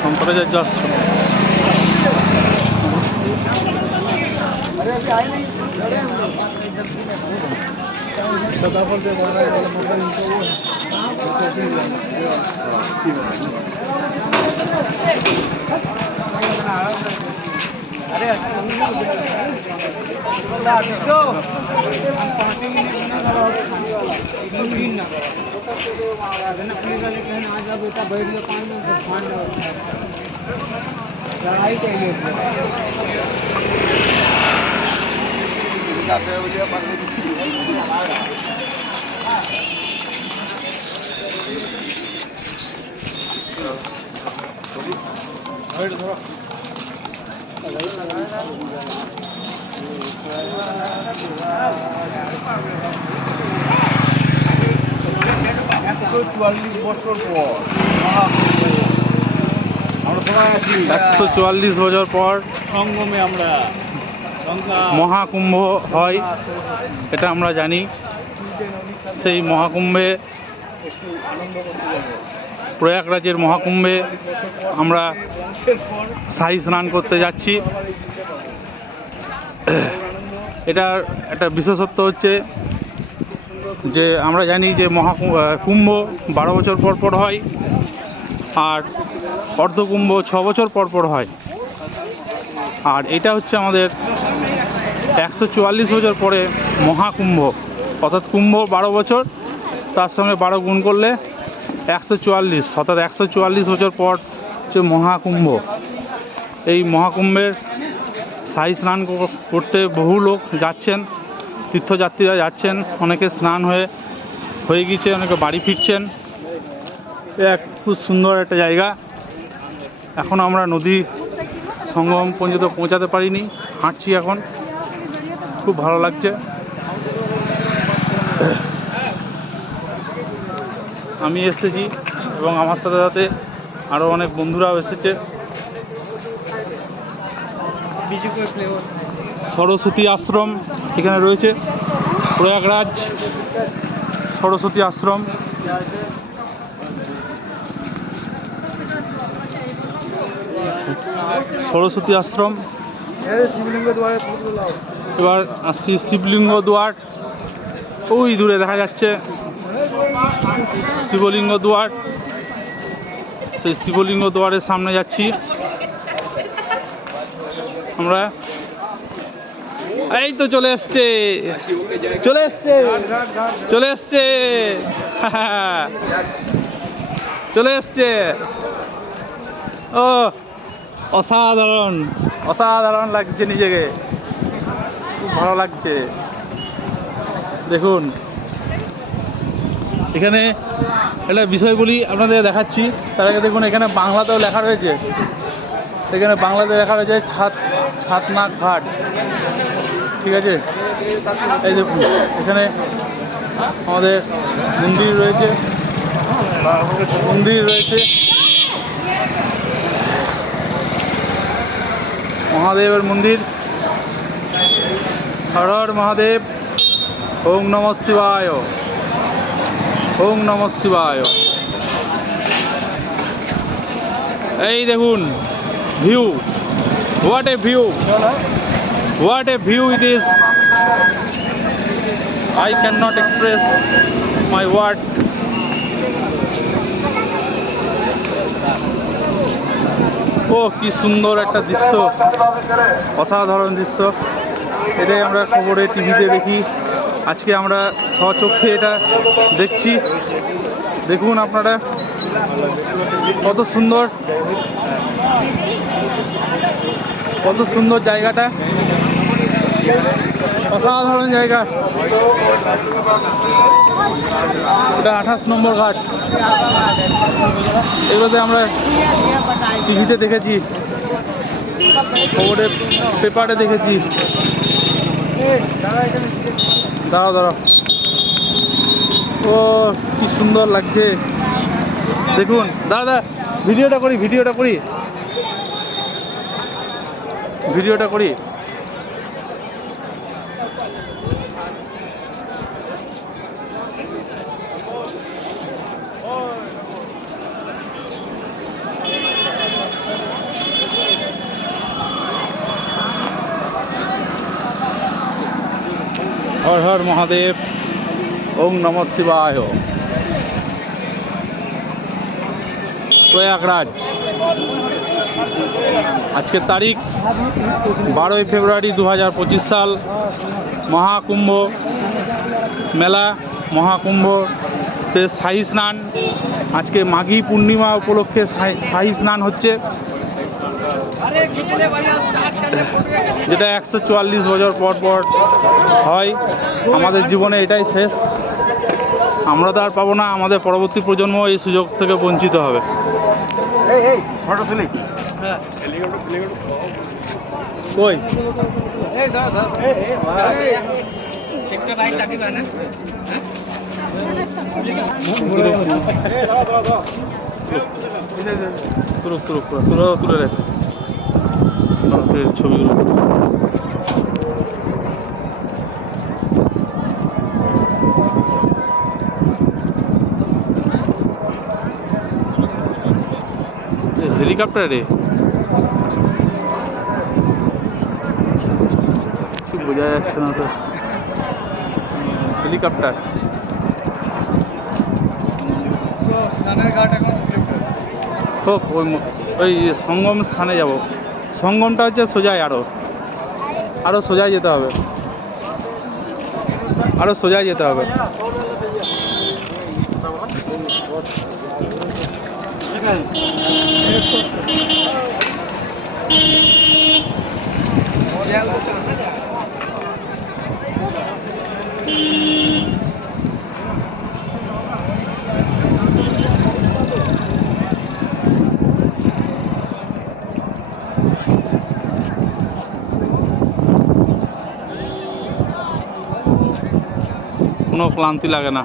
शंकराचार्य आश्रम। একশো 144 বছর পর সঙ্গমে আমরা মহাকুম্ভ হয়, এটা আমরা জানি। সেই মহাকুম্ভে, প্রয়াগরাজের মহাকুম্ভে আমরা শাহী স্নান করতে যাচ্ছি। এটার একটা বিশেষত্ব হচ্ছে যে আমরা জানি যে কুম্ভ 12 বছর পর পর হয়, আর অর্ধকুম্ভ 6 বছর পর পর হয়। আর এটা হচ্ছে আমাদের 144 বছর পরে মহাকুম্ভ, অর্থাৎ কুম্ভ 12 বছর, তার সঙ্গে 12 গুণ করলে 144, অর্থাৎ 144 বছর পর হচ্ছে মহাকুম্ভ। এই মহাকুম্ভের শাহী স্নান করতে বহু লোক যাচ্ছেন, তীর্থযাত্রীরা যাচ্ছেন, অনেকে স্নান হয়ে গিয়েছে, অনেকে বাড়ি ফিরছেন। এক খুব সুন্দর একটা জায়গা। এখন আমরা নদী সঙ্গম পর্যন্ত পৌঁছাতে পারিনি, হাঁটছি এখন, খুব ভালো লাগছে। আমি এসেছি এবং আমার সাথে সাথে আরও অনেক বন্ধুরাও এসেছে। সরস্বতী আশ্রম এখানে রয়েছে, প্রয়াগরাজ সরস্বতী আশ্রম। সরস্বতী আশ্রম। এবার আসছি শিবলিঙ্গ দুয়ার, ওই দূরে দেখা যাচ্ছে শিবলিঙ্গ দুয়ার। সেই শিবলিঙ্গ দুয়ারের সামনে যাচ্ছি আমরা। এই তো চলে এসছে, চলে এসছে, চলে এসছে, চলে এসছে। ও অসাধারণ, অসাধারণ লাগছে, নিজেকে খুব ভালো লাগছে। দেখুন এখানে একটা বিষয় বলি, আপনাদের দেখাচ্ছি। তার আগে দেখুন এখানে বাংলাতেও লেখা রয়েছে, এখানে বাংলাতে লেখা রয়েছে ছাতনাগ ঘাট, ঠিক আছে। এই দেখুন এখানে আমাদের মন্দির রয়েছে, মহাদেবের মন্দির। হর হর মহাদেব, ওং নমঃ শিবায়, ওং নমঃ শিবায়। এই দেখুন view, what a view, what a view it is. I cannot express my word. ও কি সুন্দর একটা দৃশ্য, অসাধারণ দৃশ্য। এটাই আমরা খবরে টিভিতে দেখি, আজকে আমরা স্বচক্ষে এটা দেখছি। দেখুন আপনারা কত সুন্দর, কত সুন্দর জায়গাটা, অসাধারণ জায়গা। এটা 28 নম্বর ঘাট। এগুলোতে আমরা টিভিতে দেখেছি, খবরে পেপারে দেখেছি। দাঁড়াও দাঁড়াও, ও কি সুন্দর লাগছে দেখুন। দাদা ভিডিওটা করি, ভিডিওটা করি, ভিডিওটা করি। হর হর মহাদেব, ওং নমঃ শিবায়। প্রয়াগরাজ, আজকের তারিখ 12ই ফেব্রুয়ারি 2025 সাল। মহাকুম্ভ মেলা, মহাকুম্ভতে শাহী স্নান। আজকে মাঘী পূর্ণিমা উপলক্ষে শাহী স্নান হচ্ছে, যেটা 144 বছর পর পর হয়। আমাদের জীবনে এটাই শেষ, আমরা তো আর পাবো না, আমাদের পরবর্তী প্রজন্ম এই সুযোগ থেকে বঞ্চিত হবে। কই তুলে রেখে ছবিগুলো। হেলিকপ্টারে কিছু বোঝা যাচ্ছে না তো। হেলিকপ্টার হোক, ওই সঙ্গম স্থানে যাব। সঙ্গমটা হচ্ছে সোজাই, আরও সোজাই যেতে হবে, আরও সোজাই যেতে হবে। কোনো ক্লান্তি লাগে না।